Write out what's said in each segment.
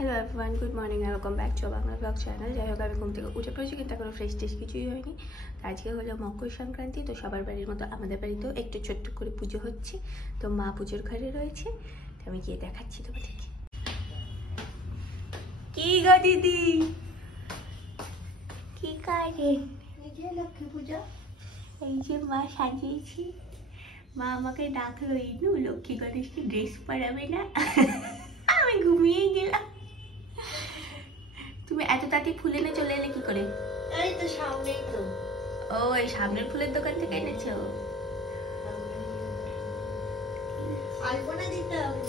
Hello everyone, good morning আর welcome back to Bangla blog channel. যাই হোক, আমি ঘুম থেকে উঠে পড়েছি, কিন্তু এখনো ফ্রেশ টেশ কিছুই হয়নি। আজকে হলো মকর সংক্রান্তি, তো সবার বাড়ির মতো আমাদের বাড়িতেও একটু ছোট্ট করে পুজো হচ্ছে। তো মা পুজোর ঘরে রয়েছে, তো আমি গিয়ে দেখাচ্ছি তোমাদেরকে। কি গো দিদি, কি কাজে? লক্ষ্মী পূজা এই যে মা সাজিয়েছি। মা আমাকে ডাকলো, ইনু লক্ষ্মী গণেশকে ড্রেস পরাবে না? আমি ঘুমিয়ে গেলাম। তুমি এত তাড়াতাড়ি ফুল এনে চলে এলে কি করে? এই তো সামনেই তো। ও, এই সামনের ফুলের দোকান থেকে এনেছো? আলপনা দিতে হবে।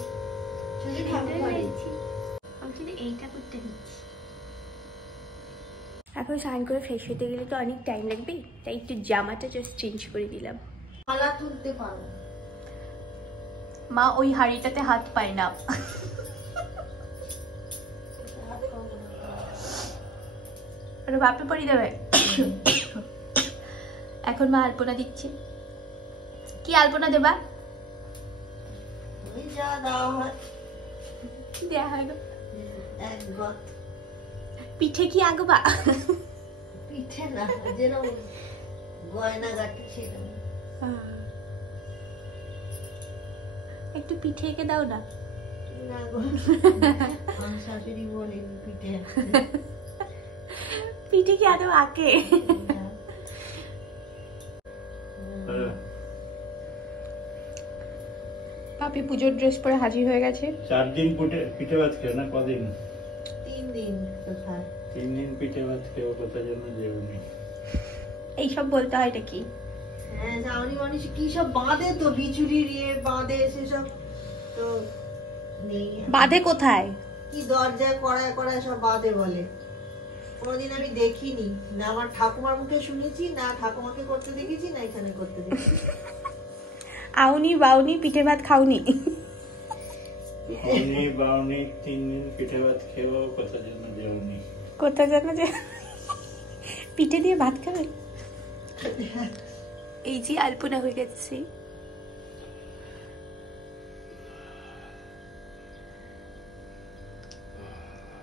আমি শুধু এইটা করতে নিচ্ছি। এখন স্নান করে ফ্রেশ হতে গেলে তো অনেক টাইম লাগবে, তাই একটু জামাটা জাস্ট চেঞ্জ করে দিলাম। থালা তুলতে পারো? মা ওই হাড়িটাতে হাত পায় না। বাপে পড়ি দেবে। এখন মা আলপনা দিচ্ছে। কি আলপনা দেবা? যা দেওয়া হয় দেয়া হয় গো। এক গত পিঠে কি আগবা? পিঠে না, যেরকম গয়না গাটি সেরকম। একটু পিঠে এঁকে দাও না। না গো, আমার শাশুড়ি বলেন পিঠে। পিঠে কি আদৌ আঁকে? পাপি পুজোর ড্রেস পরে হাজির হয়ে গেছে। 4 দিন পিঠে ভাত খেয়ে না? কদিন? 3 দিন। কোথায় 3 দিন পিঠে ভাত খেয়ে কোথায় জন্য যেওনি? এইসব বলতে হয় নাকি? হ্যাঁ, যাওনি মানুষ কি সব বাঁধে তো, বিচুরি ইয়ে বাঁধে, সেসব তো নেই। বাঁধে কোথায়? কি দরজায় কড়ায় কড়ায় সব বাঁধে বলে। কোনোদিন আমি দেখিনি না, আমার ঠাকুমার মুখে শুনেছি না, ঠাকুমাকে করতে দেখেছি না, এখানে করতে দেখেছি। আউনি বাউনি পিঠে ভাত খাওনি? আউনি বাউনি 3 দিন পিঠে ভাত খেয়েও কোথায় জন্য যেওনি? কোথায় জানো যে পিঠে দিয়ে ভাত খাবে? এই যে আলপনা হয়ে গেছে।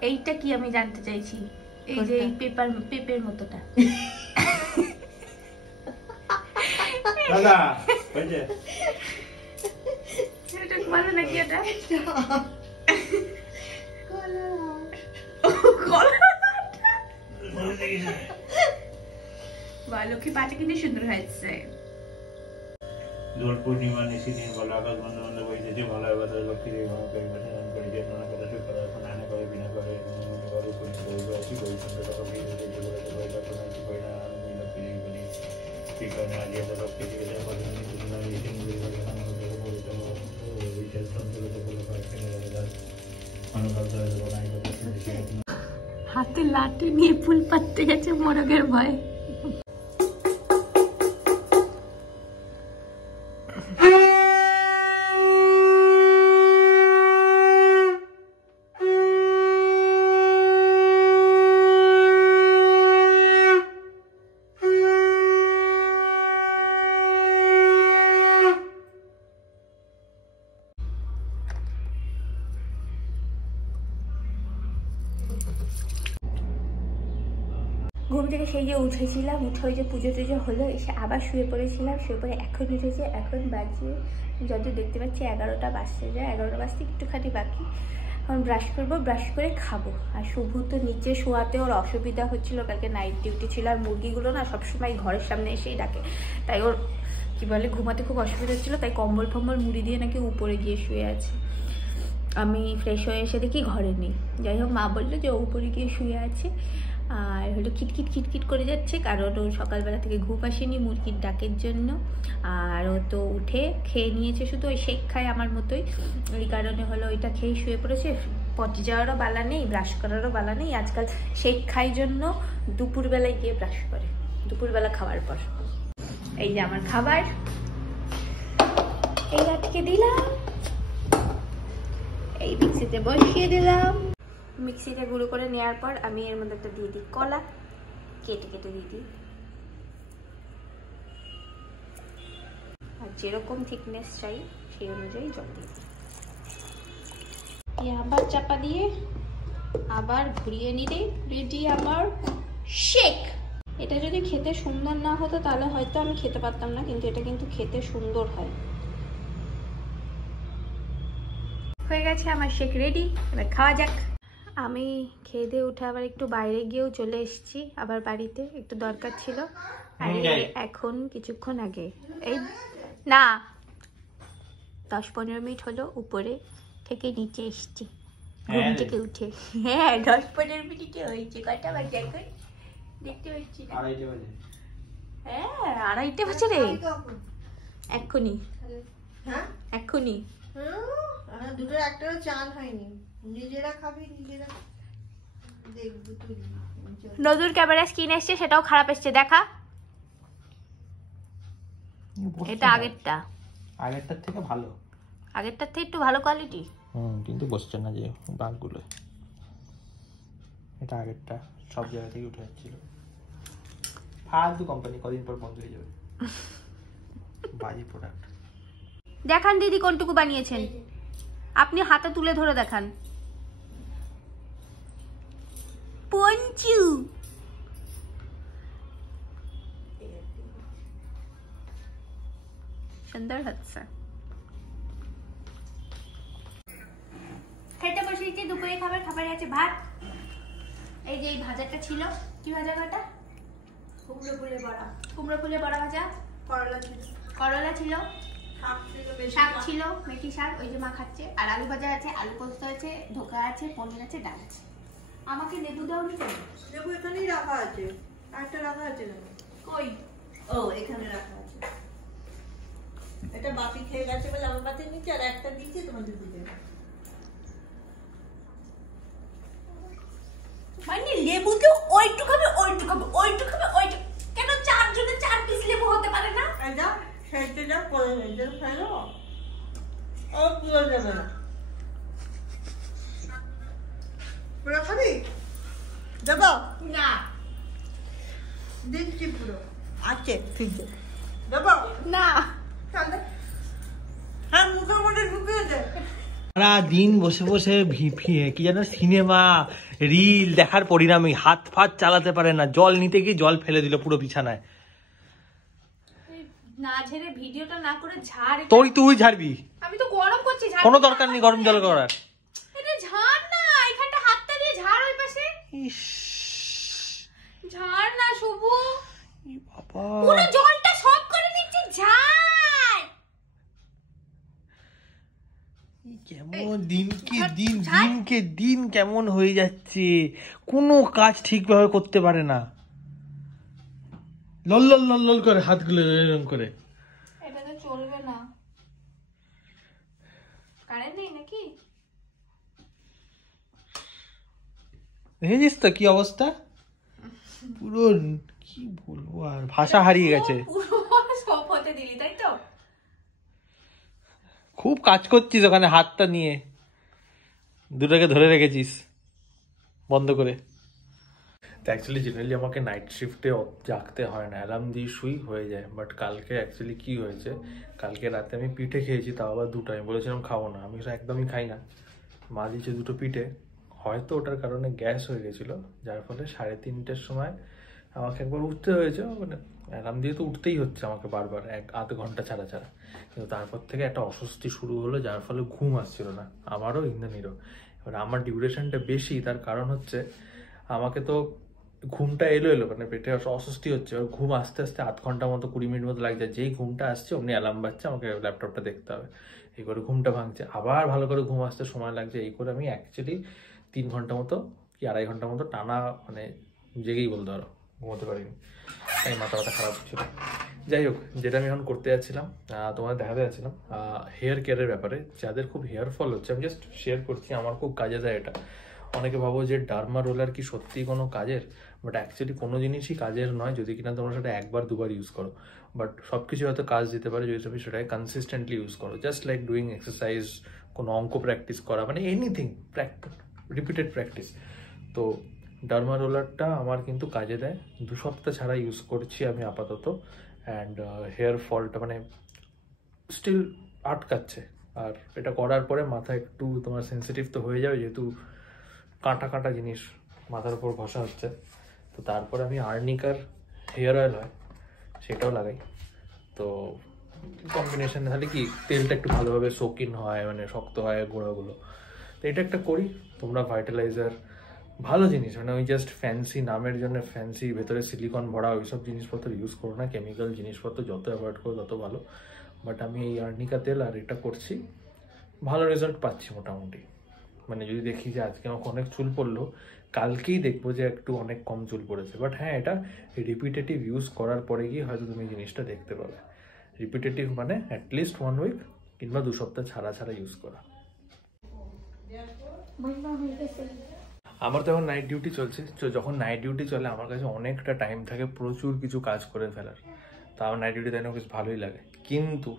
এইটা কি আমি জানতে চাইছি। এই যে এই পেপার মতোটা। দাদা বুঝে এটা ভালো নাকি? এটা লক্ষ্মী পাটা কিন্তু সুন্দর হয়েছে। দোল পূর্ণিমা নিশিদিন বলো, আকাশ বন্ধ বন্ধ বইতেছে, ভালো বাতাস লক্ষ্মী দেবী ভালো করে বসে করে যে নানা কথা শুরু করা, এখন আনে করে বিনা করে করে করে আসি বই সুন্দর টাকা বিয়ে দিয়ে যে বলে বই না কি বই না আমি লক্ষ্মী দেবী বলি ঠিক আছে। আগে তো লক্ষ্মী দেবী যা বলে না এই দিন বই বলে না বলে বলে তো ওই যে সুন্দর তো বলে পাচ্ছে না দাদা অনুভব করে তো নাই কথা শুনছি। হাতে লাঠি নিয়ে ফুল পাততে গেছে মোরগের ভয়। ঘুম থেকে সেই যে উঠেছিলাম, উঠে ওই যে পুজো টুজো হলো, এসে আবার শুয়ে পড়েছিলাম। শুয়ে পড়ে এখন উঠেছে, এখন বাজে যত দেখতে পাচ্ছি 11টা বাজতে যায়, 11টা বাজতে একটুখানি বাকি। এখন ব্রাশ করবো, ব্রাশ করে খাবো। আর শুভ তো নিচে শোয়াতে ওর অসুবিধা হচ্ছিলো, কালকে নাইট ডিউটি ছিল। আর মুরগিগুলো না সবসময় ঘরের সামনে এসেই ডাকে, তাই ওর কি বলে ঘুমাতে খুব অসুবিধা হচ্ছিলো, তাই কম্বল ফম্বল মুড়ি দিয়ে নাকি উপরে গিয়ে শুয়ে আছে। আমি ফ্রেশ হয়ে এসে দেখি ঘরে নেই। যাই হোক, মা বললো যে ও উপরে গিয়ে শুয়ে আছে। আর হলো খিটখিট খিটখিট করে যাচ্ছে, কারণ ও সকালবেলা থেকে ঘুম আসেনি মুরগির ডাকের জন্য। আর ও তো উঠে খেয়ে নিয়েছে, শুধু ওই শেক খায় আমার মতোই। ওই কারণে হলো ওইটা খেয়ে শুয়ে পড়েছে। পটি যাওয়ারও বালা নেই, ব্রাশ করারও বালা নেই। আজকাল শেক খাই জন্য দুপুরবেলায় গিয়ে ব্রাশ করে, দুপুরবেলা খাওয়ার পর। এই যে আমার খাবার, এই আটকে দিলাম, এই মিক্সিতে বসিয়ে দিলাম। মিক্সিতে গুঁড়ো করে নেওয়ার পর আমি এর মধ্যে একটা দিয়ে দিই কলা, কেটে কেটে দিয়ে দিই। আর যেরকম থিকনেস চাই সেই অনুযায়ী জল দিয়ে দিই। আবার চাপা দিয়ে আবার ঘুরিয়ে নিলেই রেডি আমার শেক। এটা যদি খেতে সুন্দর না হতো তাহলে হয়তো আমি খেতে পারতাম না, কিন্তু এটা কিন্তু খেতে সুন্দর হয়। হয়ে গেছে আমার শেক রেডি, এবার খাওয়া যাক। আমি খেয়ে দিয়ে উঠে আবার একটু বাইরে গিয়েও চলে এসেছি, আবার বাড়িতে একটু দরকার ছিল। আর এখন কিছুক্ষণ আগে এই না 10-15 মিনিট হলো উপরে থেকে নিচে এসেছি ঘুম থেকে উঠে। হ্যাঁ 10-15 মিনিটে হয়েছে। কটা বাজে এখন দেখতে পাচ্ছি না। 2:30 বাজে। হ্যাঁ 2:30 বাজে রে। এক্ষুনি হ্যাঁ এক্ষুনি। দুটোর একটাও চান হয়নি, নিজেরা খাবি নিজেরা দেখবি তুই। নজর ক্যামেরা স্ক্রিন এসছে, সেটাও খারাপ এসছে দেখা। এটা আগেরটার থেকে ভালো, আগেরটার থেকে একটু ভালো কোয়ালিটি। কিন্তু বসছে না যে বাঘগুলো। এটা আগেরটা সব জায়গা থেকে উঠে যাচ্ছিল। ফালতু কোম্পানি, কদিন পর বন্ধ হয়ে যাবে। বাজে প্রোডাক্ট। দেখান দিদি কোনটুকু বানিয়েছেন, আপনি হাতে তুলে ধরে দেখান। পঞ্চু সুন্দর হচ্ছে। খেতে বসেছি দুপুরে খাবারে আছে ভাত। এই যে এই ভাজাটা ছিল, কি ভাজা ওটা? কুমড়ো ফুলের বড়া ভাজা, করলা ছিল, শাক ছিল, মেথি শাক, ওই যে মা খাচ্ছে। আর আলু ভাজা আছে, আলু পোস্ত আছে, ধোকা আছে, পনির আছে, ডাল আছে। আমাকে লেবু দাওনি কেন? লেবু এখানেই রাখা আছে, একটা রাখা আছে না কই? ও এখানে রাখা আছে। এটা বাপি খেয়ে গেছে বলে আমার বাতে নিচে, আর একটা দিচ্ছে তোমাদের দিতে। মানে লেবু তো ওইটু খাবে, কেন 4 জনে 4 পিস লেবু হতে পারে না? এটা খেতে যা করে নেই ফেলো, ও পুরো দেবে না। পুরো খাবি? দেবো না, দিচ্ছি পুরো আছে ফ্রিজে। দেবো না, হ্যাঁ মুখের মধ্যে ঢুকিয়ে দে। সারা দিন বসে বসে কি যেন সিনেমা রিল দেখার পরিণামে হাত ফাত চালাতে পারে না। জল নিতে গিয়ে জল ফেলে দিল পুরো বিছানায়। না ঝেড়ে ভিডিওটা না করে ঝাড়। তুই ঝাড়বি? আমি তো গরম করছি, ঝাড় কোনো দরকার নেই গরম জল করার। এটা ঝাড় না, এখানটা হাতটা দিয়ে ঝাড় ওই পাশে। ঝাড় না শুভু, বাবা পুরো জলটা সব করে নিচ্ছে, ঝাড়। কেমন দিনকে দিন কেমন হয়ে যাচ্ছে, কোনো কাজ ঠিকভাবে করতে পারে না। লল করে হাতগুলো এরকম করে। এটা তো চলবে না, কারেন্ট নেই নাকি? দেখেছিস তো কি অবস্থা, পুরো কি বলবো আর, ভাষা হারিয়ে গেছে। সব হতে দিলি তাই তো? খুব কাজ করছিস ওখানে হাতটা নিয়ে, দুটোকে ধরে রেখেছিস বন্ধ করে। তো অ্যাকচুয়ালি জেনারেলি আমাকে নাইট শিফটে জাগতে হয় না, অ্যালার্ম দিয়ে শুই হয়ে যায়। বাট কালকে অ্যাকচুয়ালি কি হয়েছে, কালকে রাতে আমি পিঠে খেয়েছি, তাও আবার দুটো। আমি বলেছিলাম খাবো না, আমি একদমই খাই না। মা দিয়েছে দুটো পিঠে, হয়তো ওটার কারণে গ্যাস হয়ে গেছিলো, যার ফলে 3:30টার সময় আমাকে একবার উঠতে হয়েছে। মানে অ্যালার্ম দিয়ে তো উঠতেই হচ্ছে আমাকে বারবার, 1-8 ঘন্টা ছাড়া। কিন্তু তারপর থেকে একটা অস্বস্তি শুরু হলো, যার ফলে ঘুম আসছিল না আমারও, ইন্দ্রাণীরও। এবার আমার ডিউরেশনটা বেশি, তার কারণ হচ্ছে আমাকে তো ঘুমটা এলো মানে পেটে অস্বস্তি হচ্ছে, আর ঘুম আস্তে আস্তে 8 ঘন্টা মতো 20 মিনিট মতো লাগছে। যেই ঘুমটা আসছে অমনি অ্যালার্ম বাজছে, আমাকে ল্যাপটপটা দেখতে হবে। এই করে ঘুমটা ভাঙছে, আবার ভালো করে ঘুম আসতে সময় লাগছে। এই করে আমি অ্যাকচুয়ালি 3 ঘন্টা মতো কি 2.5 ঘন্টা মতো টানা মানে জেগেই বলতে পারো, ঘুমোতে পারিনি। তাই মাথা খারাপ ছিল। যাই হোক, যেটা আমি এখন করতে যাচ্ছিলাম, তোমাদের দেখাতে যাচ্ছিলাম হেয়ার কেয়ারের ব্যাপারে। যাদের খুব হেয়ার ফল হচ্ছে, আমি জাস্ট শেয়ার করছি, আমার খুব কাজে দেয় এটা। অনেকে ভাবো যে ডার্মা রোলার কি সত্যি কোনো কাজের, বাট অ্যাকচুয়ালি কোনো জিনিসই কাজের নয় যদি কিনা তোমরা সেটা 1-2 ইউজ করো। বাট সব কিছু হয়তো কাজ দিতে পারে যদি তুমি সেটাকে কনসিস্টেন্টলি ইউজ করো। জাস্ট লাইক ডুইং এক্সারসাইজ, কোনো অঙ্ক প্র্যাকটিস করা, মানে এনিথিং রিপিটেড প্র্যাকটিস। তো ডার্মা রোলারটা আমার কিন্তু কাজে দেয়। 2 সপ্তাহ ছাড়া ইউজ করছি আমি আপাতত। অ্যান্ড হেয়ার ফলটা মানে স্টিল আটকাচ্ছে। আর এটা করার পরে মাথা একটু তোমার সেন্সিটিভ তো হয়ে যাবে, যেহেতু কাঁটা কাঁটা জিনিস মাথার উপর ঘষা হচ্ছে। তো তারপরে আমি আর্নিকার হেয়ার অয়েল হয় সেটাও লাগাই। তো কম্বিনেশনে তাহলে কি তেলটা একটু ভালোভাবে সোকিন হয়, মানে শক্ত হয় গোড়াগুলো। তো এটা একটা করি। তোমরা ভাইটালাইজার ভালো জিনিস, মানে ওই জাস্ট ফ্যান্সি নামের জন্য ফ্যান্সি ভেতরে সিলিকন ভরা ওইসব জিনিসপত্র ইউজ করো না। কেমিক্যাল জিনিসপত্র যত অ্যাভয়েড করো তত ভালো। বাট আমি এই আর্নিকা তেল আর এটা করছি, ভালো রেজাল্ট পাচ্ছি মোটামুটি। মানে যদি দেখি যে আজকে আমাকে অনেক চুল পড়লো, কালকেই দেখবো যে একটু অনেক কম চুল পড়েছে। বাট হ্যাঁ, এটা রিপিটেটিভ ইউজ করার পরে গিয়ে হয়তো তুমি জিনিসটা দেখতে পাবে। রিপিটেটিভ মানে অ্যাটলিস্ট 1 উইক কিংবা 2 সপ্তাহ ছাড়া ছাড়া ইউজ করা। আমার তো এখন নাইট ডিউটি চলছে। তো যখন নাইট ডিউটি চলে আমার কাছে অনেকটা টাইম থাকে প্রচুর কিছু কাজ করে ফেলার। তো আমার নাইট ডিউটি তাই না বেশ ভালোই লাগে। কিন্তু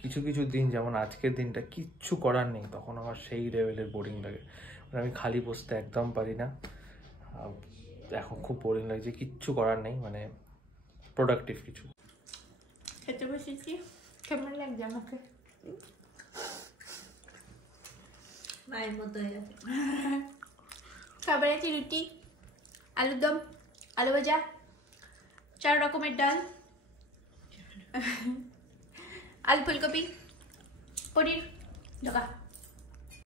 কিছু কিছু দিন, যেমন আজকের দিনটা কিচ্ছু করার নেই, তখন আমার সেই লেভেলের বোরিং লাগে। মানে আমি খালি বসতে একদম পারি না। এখন খুব বোরিং লাগছে, কিচ্ছু করার নেই, মানে প্রোডাক্টিভ কিছু। খেতে বসেছি, কেমন লাগছে আমাকে? মায়ের মতো হয়ে গেছে। খাবার আছে রুটি, আলুর দম, আলু ভাজা, 4 রকমের ডাল, আলু ফুলকপি, পনির, ঢোকা।